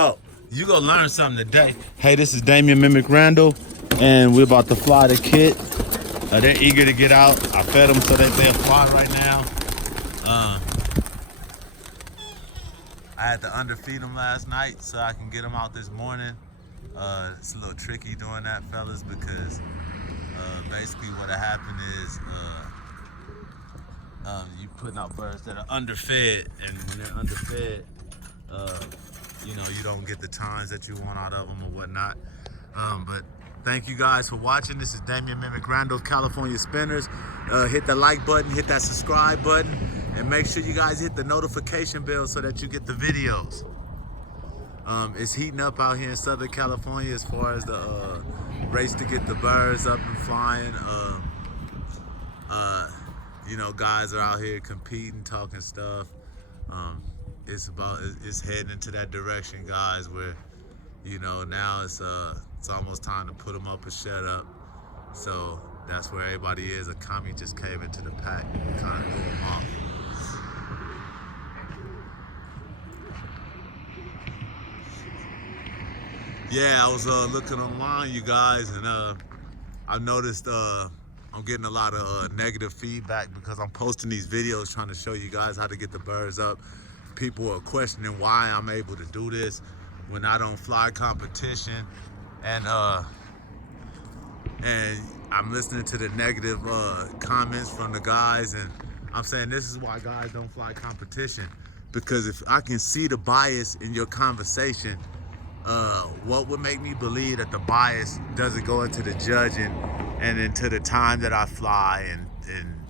Oh, you gonna learn something today. Hey, this is Damian Mimic Randall, and we're about to fly the kit. They're eager to get out. I fed them so that they'll fly right now. I had to underfeed them last night so I can get them out this morning. It's a little tricky doing that, fellas, because basically what happened is you putting out birds that are underfed, and when they're underfed, you know, you don't get the times that you want out of them or whatnot. But thank you guys for watching. This is Damian Mimic Randall of California Spinners. Hit the like button, hit that subscribe button, and make sure you guys hit the notification bell so that you get the videos. It's heating up out here in Southern California as far as the race to get the birds up and flying. You know, guys are out here competing, talking stuff. It's heading into that direction, guys, where, you know, now it's almost time to put them up or shut up. So that's where everybody is. A commie just came into the pack, kind of threw them off. Yeah, I was looking online, you guys, and I noticed I'm getting a lot of negative feedback because I'm posting these videos trying to show you guys how to get the birds up. People are questioning why I'm able to do this when I don't fly competition, and I'm listening to the negative comments from the guys, and I'm saying this is why guys don't fly competition, because if I can see the bias in your conversation, what would make me believe that the bias doesn't go into the judging and into the time that I fly and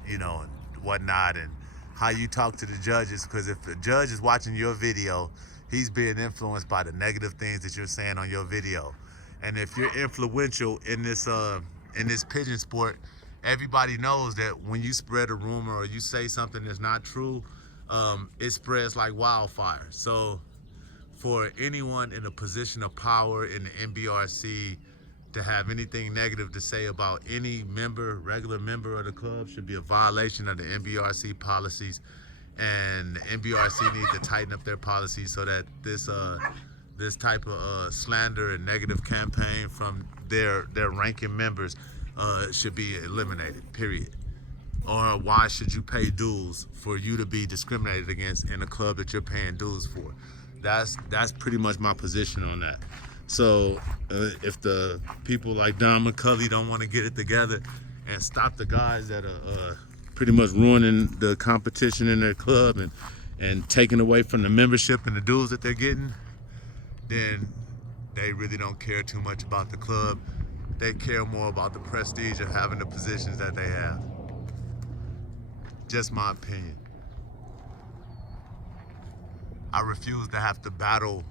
you know, and whatnot, and how you talk to the judges? Because if the judge is watching your video, he's being influenced by the negative things that you're saying on your video. And if you're influential in this pigeon sport, everybody knows that when you spread a rumor or you say something that's not true, it spreads like wildfire. So for anyone in a position of power in the NBRC to have anything negative to say about any member, regular member of the club, should be a violation of the NBRC policies, and the NBRC needs to tighten up their policies so that this type of slander and negative campaign from their ranking members should be eliminated, period. Or why should you pay dues for you to be discriminated against in a club that you're paying dues for? That's pretty much my position on that. So if the people like Don McCulley don't want to get it together and stop the guys that are pretty much ruining the competition in their club and taking away from the membership and the dues that they're getting, then they really don't care too much about the club. They care more about the prestige of having the positions that they have. Just my opinion. I refuse to have to battle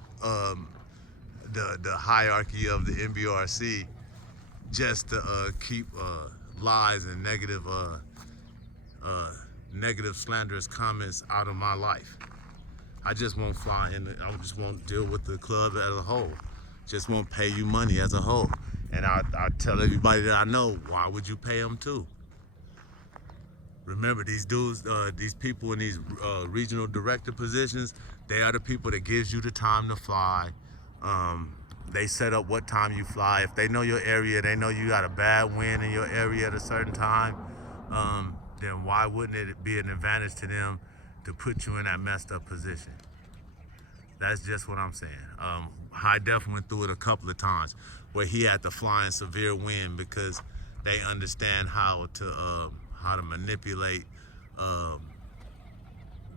the hierarchy of the NBRC just to keep lies and negative slanderous comments out of my life. I just won't fly in. I just won't deal with the club as a whole. Just won't pay you money as a whole. And I tell everybody that I know, why would you pay them too? Remember, these dudes, these people in these regional director positions, they are the people that gives you the time to fly. They set up what time you fly. If they know your area, they know you got a bad wind in your area at a certain time, then why wouldn't it be an advantage to them to put you in that messed up position? That's just what I'm saying. High Def went through it a couple of times where he had to fly in severe wind because they understand how to manipulate,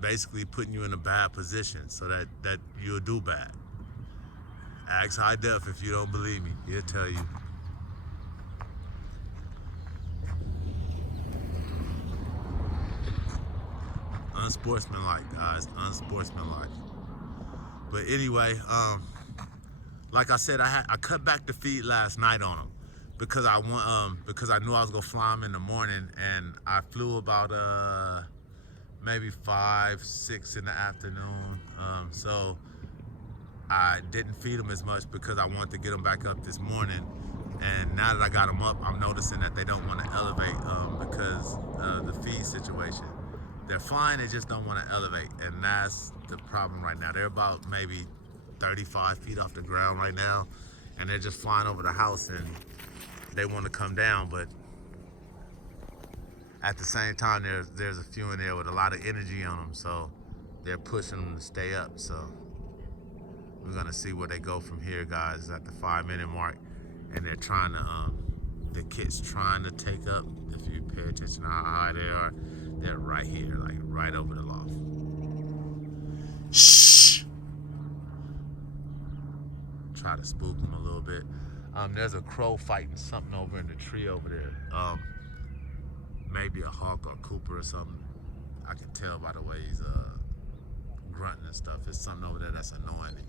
basically putting you in a bad position so that you'll do bad. Ask High Def if you don't believe me, he'll tell you. Unsportsmanlike, guys, unsportsmanlike. But anyway, like I said, I cut back the feed last night on them because I knew I was gonna fly them in the morning, and I flew about maybe 5, 6 in the afternoon. So I didn't feed them as much because I wanted to get them back up this morning. And now that I got them up, I'm noticing that they don't want to elevate because the feed situation. They're flying, they just don't want to elevate, and that's the problem right now. They're about maybe 35 feet off the ground right now, and they're just flying over the house, and they want to come down, but at the same time, there's a few in there with a lot of energy on them, so they're pushing them to stay up. So we're gonna see where they go from here, guys. At the 5-minute mark, and they're trying to the kit's trying to take up. If you pay attention to how high they are, they're right here, like right over the loft. Shh. Try to spook them a little bit. There's a crow fighting something over in the tree over there. Maybe a hawk or a cooper or something. I can tell by the way he's grunting and stuff. It's something over there that's annoying him.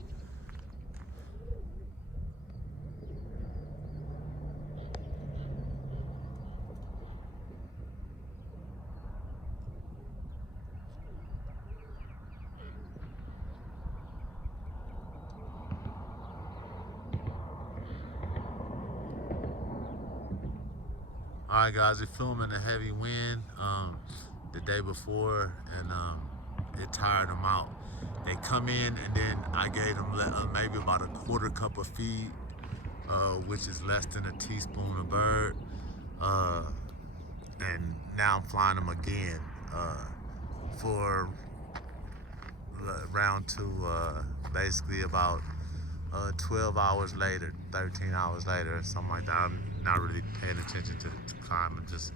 All right, guys, we're filming a heavy wind the day before, and it tired them out. They come in, and then I gave them maybe about a quarter cup of feed, which is less than a teaspoon of bird. And now I'm flying them again for round 2, basically about 12 hours later, 13 hours later, something like that. I'm not really paying attention to time. I'm just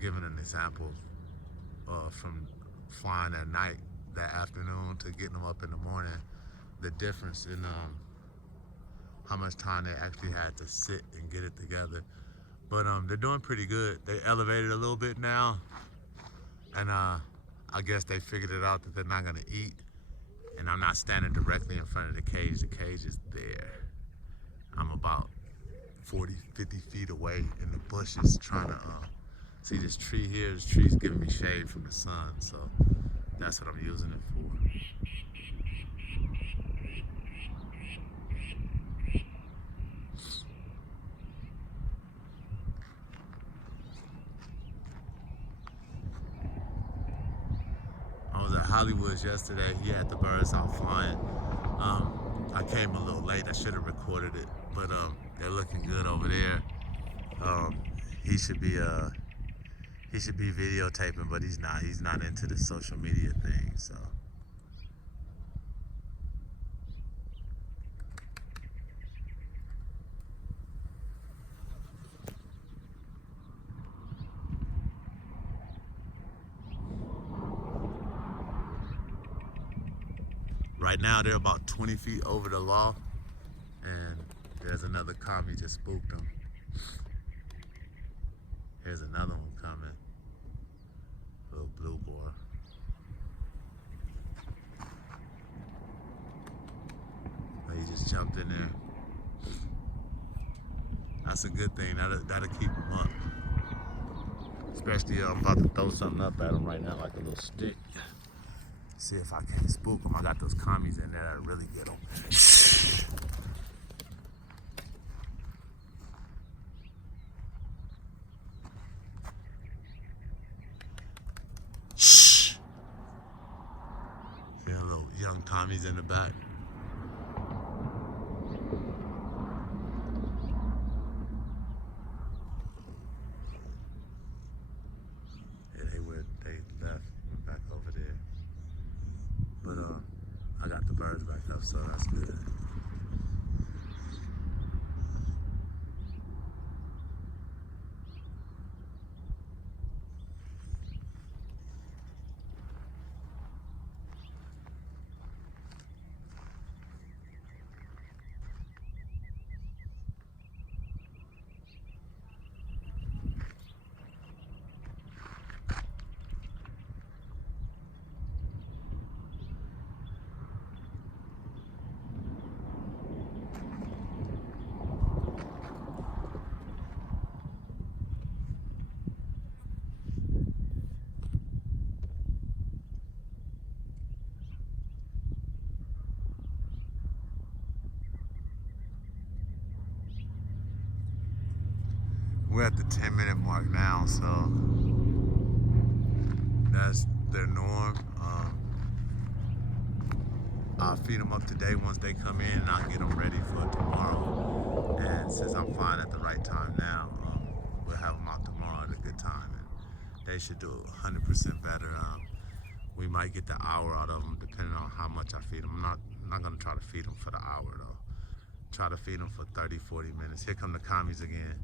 giving an example from flying at night that afternoon to getting them up in the morning, the difference in how much time they actually had to sit and get it together. But they're doing pretty good. They elevated a little bit now, and I guess they figured it out that they're not gonna eat. And I'm not standing directly in front of the cage. The cage is there. I'm about 40, 50 feet away in the bushes trying to see this tree here. This tree's giving me shade from the sun, so that's what I'm using it for. I was at Hollywood's yesterday. He had the birds out flying. I came a little late. I should have recorded it, but they're looking good over there. He should be videotaping, but he's not. He's not into the social media thing, so. Right now they're about 20 feet over the loft, and there's another commie just spooked them. Here's another one coming, little blue boy. He just jumped in there. That's a good thing. That'll keep him up. Especially I'm about to throw something up at him right now, like a little stick. See if I can spook them. I got those commies in there that really get them. Shh. See a little young commies in the back. Yeah, they left, went back over there. But I got the birds back up, so that's good. We're at the 10-minute mark now, so that's their norm. I'll feed them up today once they come in, and I'll get them ready for tomorrow. And since I'm flying at the right time now, we'll have them out tomorrow at a good time, and they should do 100% better. We might get the hour out of them depending on how much I feed them. I'm not gonna try to feed them for the hour though. Try to feed them for 30, 40 minutes. Here come the commies again.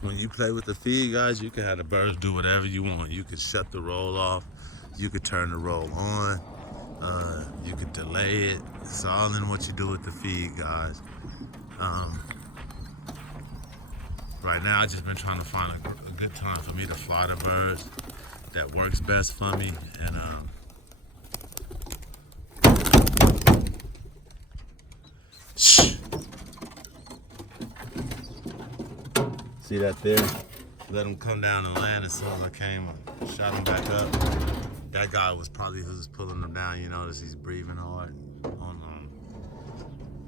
When you play with the feed, guys, you can have the birds do whatever you want. You can shut the roll off. You can turn the roll on. You can delay it. It's all in what you do with the feed, guys. Right now, I've just been trying to find a good time for me to fly the birds that works best for me. And see that there? Let them come down and land as soon as I came and shot them back up. That guy was probably who's pulling them down. You notice he's breathing hard.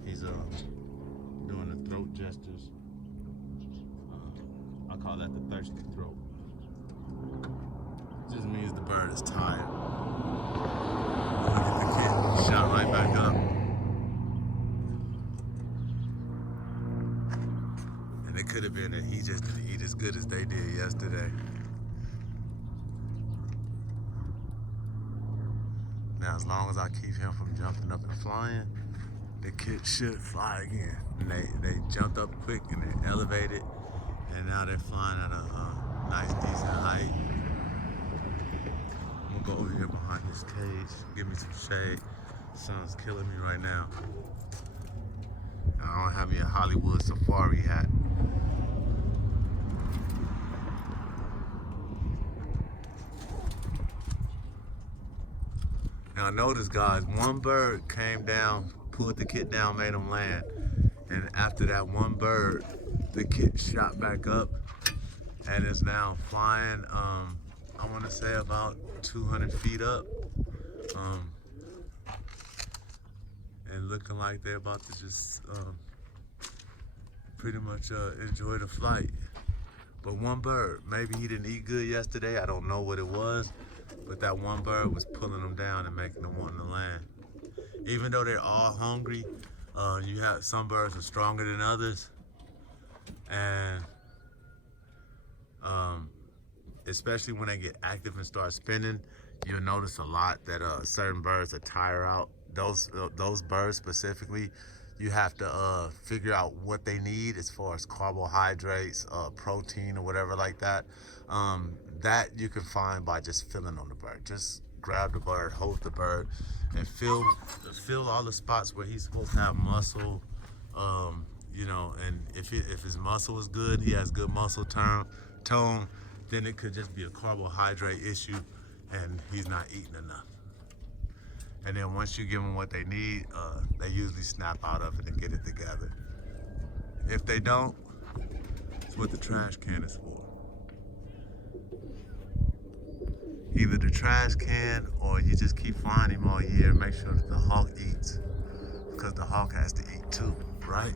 He's doing the throat gestures. I call that the thirsty throat. It just means the bird is tired. Look at the kid, he shot right back up. And it could have been that he just didn't eat as good as they did yesterday. Now, as long as I keep him from jumping up and flying, the kid should fly again. And they jumped up quick and they elevated, and now they're flying at a nice, decent height. I'm gonna go over here behind this cage, give me some shade. Sun's killing me right now. I don't have me a Hollywood safari hat. Now notice, guys, one bird came down, pulled the kit down, made him land. And after that one bird, the kit shot back up and is now flying, I want to say about 200 feet up. And looking like they're about to just pretty much enjoy the flight. But one bird, maybe he didn't eat good yesterday, I don't know what it was, but that one bird was pulling them down and making them want to land. Even though they're all hungry, you have some birds are stronger than others, and especially when they get active and start spinning, you'll notice a lot that certain birds are tire out. Those birds specifically, You have to figure out what they need as far as carbohydrates, protein, or whatever like that. That you can find by just feeling on the bird. Just grab the bird, hold the bird, and feel all the spots where he's supposed to have muscle. You know, and if his muscle is good, he has good muscle tone, then it could just be a carbohydrate issue, and he's not eating enough. And then once you give them what they need, they usually snap out of it and get it together. If they don't, it's what the trash can is for. Either the trash can or you just keep flying him all year. Make sure that the hawk eats, because the hawk has to eat too, right?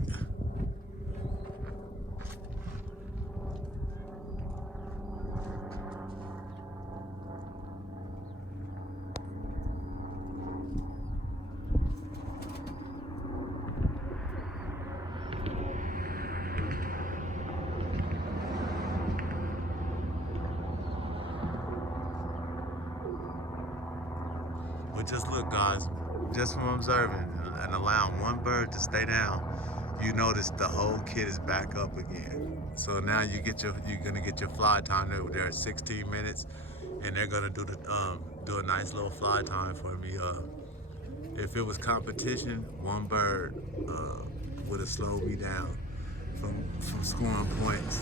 But just look, guys, just from observing and allowing one bird to stay down, you notice the whole kid is back up again. So now you're gonna get your fly time. They're at 16 minutes, and they're gonna do a nice little fly time for me. If it was competition, one bird would have slowed me down from scoring points.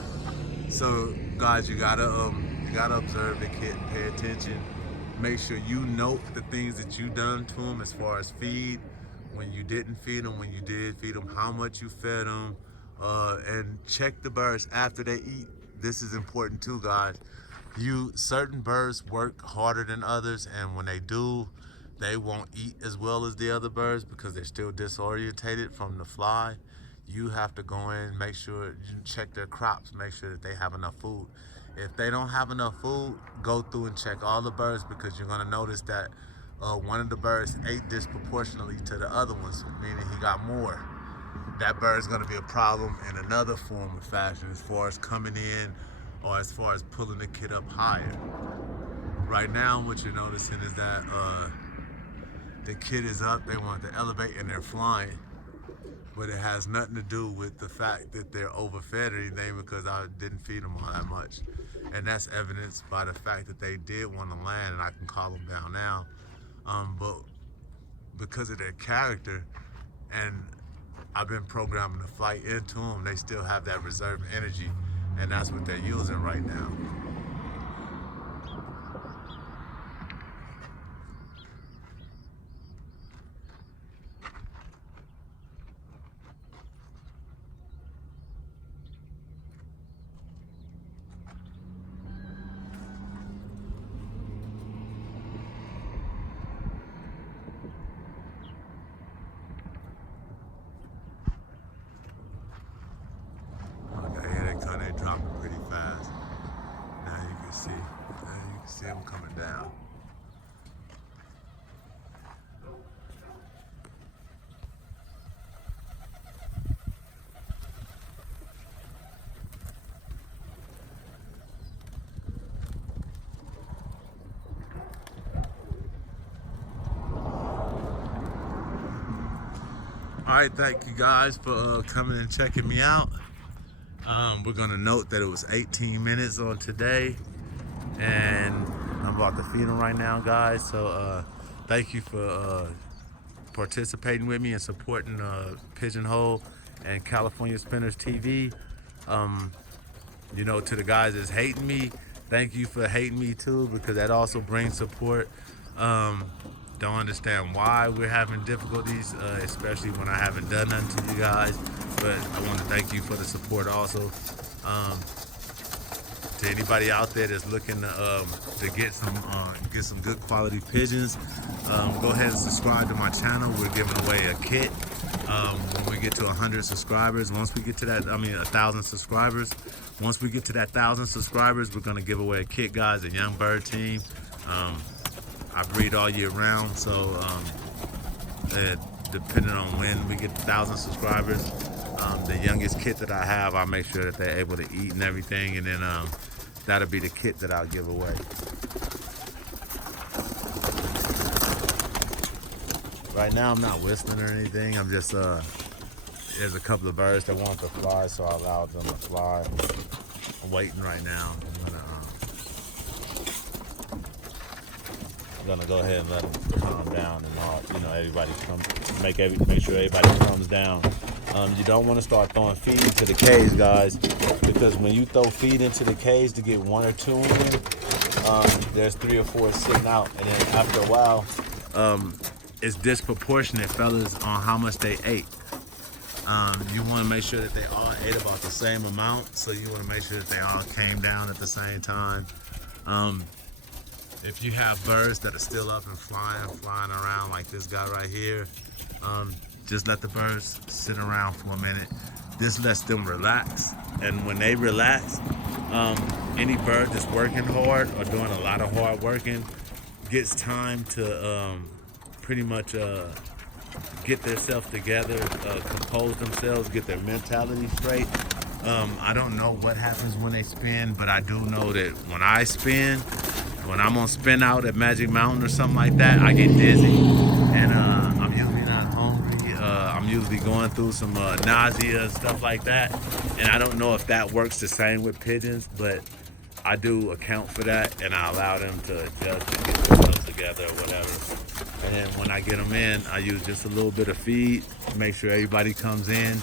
So guys, you gotta observe the kid, pay attention. Make sure you note the things that you done to them as far as feed, when you didn't feed them, when you did feed them, how much you fed them, and check the birds after they eat. This is important too, guys. Certain birds work harder than others, and when they do, they won't eat as well as the other birds because they're still disorientated from the fly. You have to go in, make sure you check their crops, make sure that they have enough food. If they don't have enough food, go through and check all the birds, because you're gonna notice that one of the birds ate disproportionately to the other ones, meaning he got more. That bird's gonna be a problem in another form of fashion as far as coming in or as far as pulling the kid up higher. Right now, what you're noticing is that the kid is up, they want to elevate and they're flying. But it has nothing to do with the fact that they're overfed or anything, because I didn't feed them all that much. And that's evidenced by the fact that they did want to land, and I can call them down now. But because of their character, and I've been programming the flight into them, they still have that reserve energy, and that's what they're using right now. They're dropping pretty fast. Now you can see them coming down. All right, thank you guys for coming and checking me out. We're gonna note that it was 18 minutes on today, and I'm about to feed them right now, guys. So thank you for participating with me and supporting Pigeonhole and CaliSpinners TV. You know, to the guys that's hating me, thank you for hating me too, because that also brings support. Don't understand why we're having difficulties, especially when I haven't done nothing to you guys. But I want to thank you for the support also. To anybody out there that's looking to get some good quality pigeons, go ahead and subscribe to my channel. We're giving away a kit when we get to 100 subscribers. Once we get to that, 1,000 subscribers. Once we get to that 1,000 subscribers, we're gonna give away a kit, guys. A young bird team. I breed all year round, so depending on when we get 1,000 subscribers, the youngest kit that I have, I'll make sure that they're able to eat and everything, and then that'll be the kit that I'll give away. Right now, I'm not whistling or anything. I'm just there's a couple of birds that want to fly, so I allowed them to fly. I'm waiting right now. I'm gonna go ahead and let them calm down and all. You know, everybody make sure everybody comes down. You don't want to start throwing feed into the cage, guys, because when you throw feed into the cage to get 1 or 2 in, there's 3 or 4 sitting out, and then after a while, it's disproportionate, fellas, on how much they ate. You want to make sure that they all ate about the same amount, so you want to make sure that they all came down at the same time. If you have birds that are still up and flying around like this guy right here, just let the birds sit around for a minute. This lets them relax, and when they relax, any bird that's working hard or doing a lot of hard working gets time to pretty much get themselves together, compose themselves, get their mentality straight. I don't know what happens when they spin, but I do know that when I spin, when I'm on spin out at Magic Mountain or something like that, I get dizzy, and I'm usually not hungry. I'm usually going through some nausea and stuff like that, and I don't know if that works the same with pigeons, but I do account for that, and I allow them to adjust and get themselves together or whatever. And then when I get them in, I use just a little bit of feed to make sure everybody comes in.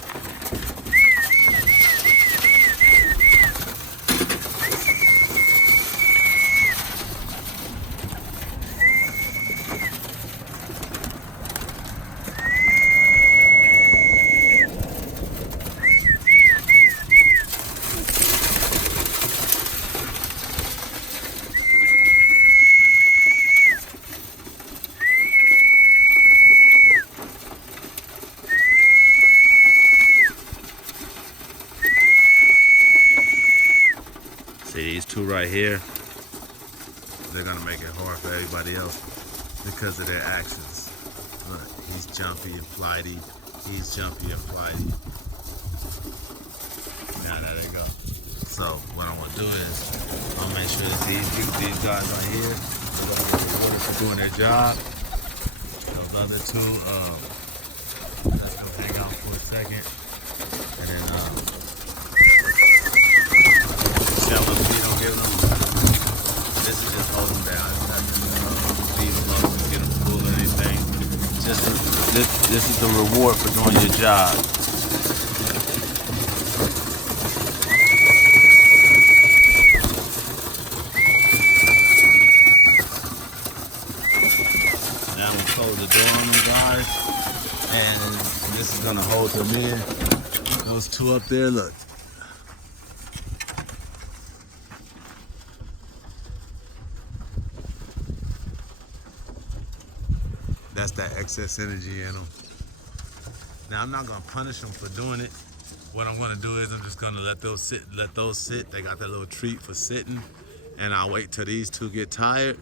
See these two right here, they're gonna make it hard for everybody else because of their actions. Look, he's jumpy and flighty. He's jumpy and flighty. Now there they go. So what I'm gonna do is I'll make sure that these guys right here, they're doing their job. Those other two, let's go hang out for a second, and then tell them we don't give them. This is just hold them down. It's not just feed them up and get them full or anything. This is the reward for doing your job. Now I'm gonna close the door on them guys, and this is gonna hold them in. Those two up there, look. That's that excess energy in them. Now I'm not gonna punish them for doing it. What I'm gonna do is I'm just gonna let those sit. They got that little treat for sitting, and I'll wait till these two get tired,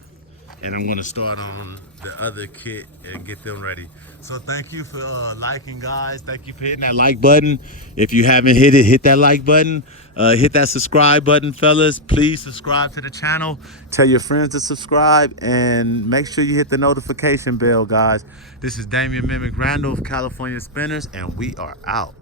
and I'm gonna start on the other kit and get them ready. So thank you for liking, guys. Thank you for hitting that like button. If you haven't hit it, hit that like button. Hit that subscribe button, fellas. Please subscribe to the channel. Tell your friends to subscribe, and make sure you hit the notification bell, guys. This is Damian Mimic Randall of California Spinners, and we are out.